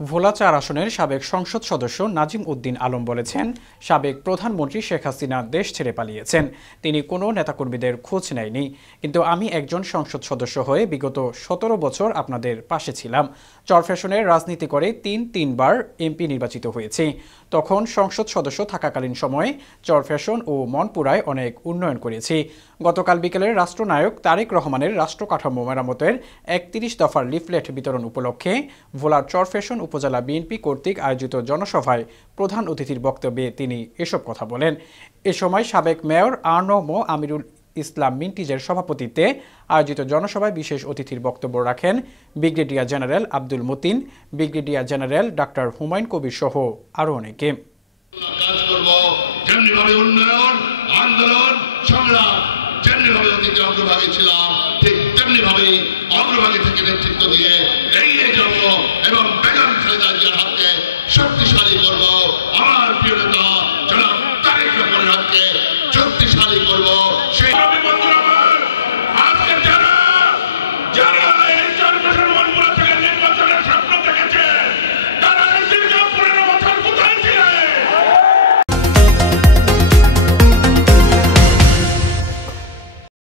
ভোলা ৪ আসনের সাবেক সংসদ সদস্য নাজিম উদ্দিন আলম বলেছেন, সাবেক প্রধানমন্ত্রী শেখ হাসিনা দেশ ছেড়ে পালিয়েছেন। তিনি কোনো নেতাকর্মীদের খোঁজ নেয়নি। কিন্তু আমি একজন সংসদ সদস্য হয়ে বিগত ১৭ বছর আপনাদের পাশে ছিলাম। চরফ্যাশনের রাজনীতি করে তিনবার এমপি নির্বাচিত হয়েছি। তখন সংসদ সদস্য থাকাকালীন সময়ে চরফ্যাশন ও মনপুরায় অনেক উন্নয়ন করেছি। গতকাল বিকেলে রাষ্ট্রনায়ক তারেক রহমানের রাষ্ট্র কাঠামো মেরামতের ৩১ দফার লিফলেট বিতরণ উপলক্ষে ভোলার চরফ্যাশন উপজেলা বিএনপি কর্তৃক আয়োজিত জনসভায় প্রধান অতিথির বক্তব্যে তিনি এসব কথা বলেন। এ সময় সাবেক মেয়র আ.ন.ম আমিরুল ইসলাম মিন্টিজের সভাপতিত্বে আয়োজিত জনসভায় বিশেষ অতিথির বক্তব্য রাখেন brigadier general Abdul Matin, brigadier general doctor Humayun Kabir সহ আরও অনেকে। উন্নয়ন আন্দোলন সংগ্রাম যেমনিভাবে অতীতে অগ্রভাগে ছিলাম